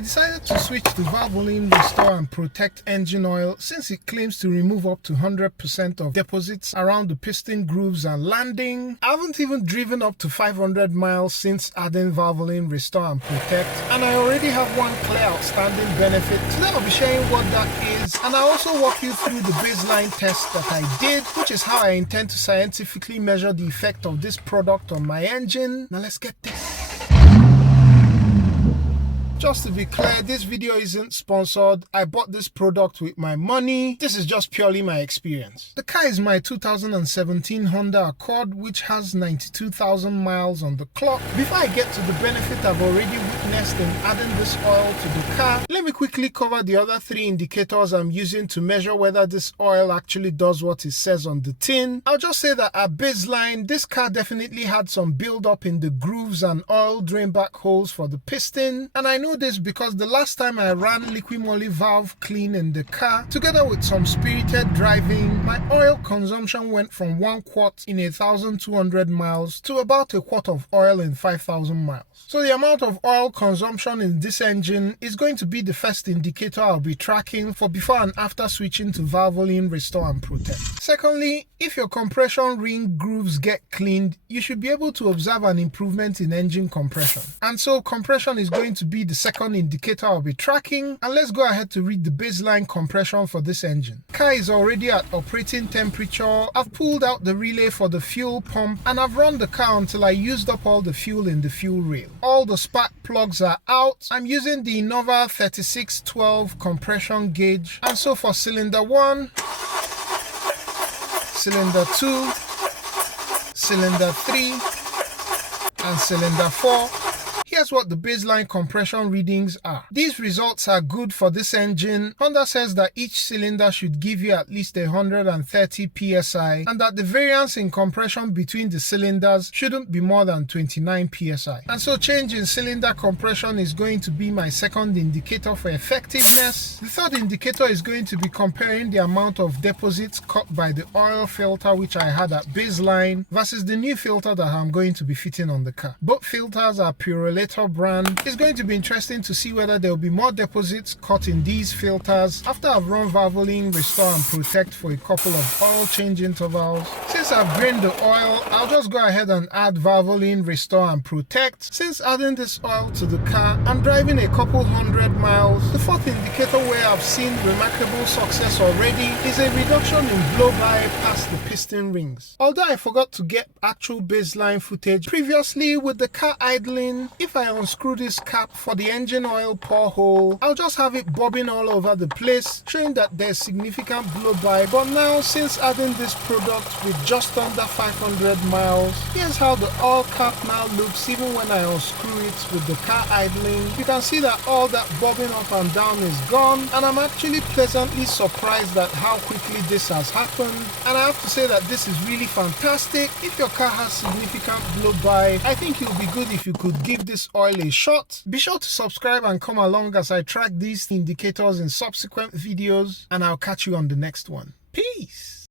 I decided to switch to Valvoline Restore and Protect engine oil since it claims to remove up to 100% of deposits around the piston grooves and landing. I haven't even driven up to 500 miles since adding Valvoline Restore and Protect, and I already have one clear outstanding benefit. Today I'll be sharing what that is, and I'll also walk you through the baseline test that I did, which is how I intend to scientifically measure the effect of this product on my engine. Now let's get this. Just to be clear, this video isn't sponsored. I bought this product with my money. This is just purely my experience. The car is my 2017 Honda Accord, which has 92,000 miles on the clock. Before I get to the benefit I've already witnessed in adding this oil to the car, let me quickly cover the other three indicators I'm using to measure whether this oil actually does what it says on the tin. I'll just say that at baseline, this car definitely had some build up in the grooves and oil drain back holes for the piston, and I know this because the last time I ran liquid moly valve clean in the car, together with some spirited driving, my oil consumption went from 1 quart in 1,200 miles to about a quart of oil in 5,000 miles. So the amount of oil consumption in this engine is going to be the first indicator I'll be tracking for before and after switching to Valvoline Restore and Protect. Secondly, if your compression ring grooves get cleaned, you should be able to observe an improvement in engine compression. And so compression is going to be the second indicator I'll be tracking, and let's go ahead to read the baseline compression for this engine. The car is already at operating temperature. I've pulled out the relay for the fuel pump, and I've run the car until I used up all the fuel in the fuel rail. All the spark plugs are out. I'm using the Innova 3612 compression gauge, and so for cylinder 1, cylinder 2, cylinder 3, and cylinder 4, here's what the baseline compression readings are. These results are good for this engine. Honda says that each cylinder should give you at least 130 psi, and that the variance in compression between the cylinders shouldn't be more than 29 psi. And so change in cylinder compression is going to be my second indicator for effectiveness. The third indicator is going to be comparing the amount of deposits cut by the oil filter which I had at baseline versus the new filter that I'm going to be fitting on the car. Both filters are Purelator brand. It's going to be interesting to see whether there will be more deposits cut in these filters after I've run Valvoline Restore and Protect for a couple of oil change intervals. Since I've drained the oil, I'll just go ahead and add Valvoline Restore and Protect. Since adding this oil to the car, I'm driving a couple 100 miles. The fourth indicator where I've seen remarkable success already is a reduction in blow-by past the piston rings. Although I forgot to get actual baseline footage previously with the car idling, if I unscrew this cap for the engine oil pour hole, I'll just have it bobbing all over the place, showing that there's significant blow-by. But now, since adding this product with just under 500 miles, here's how the oil cap now looks even when I unscrew it with the car idling. You can see that all that bobbing up and down is gone, and I'm actually pleasantly surprised at how quickly this has happened. And I have to say that this is really fantastic. If your car has significant blow-by, I think it would be good if you could give this oil a shot. Be sure to subscribe and come along as I track these indicators in subsequent videos, and I'll catch you on the next one. Peace.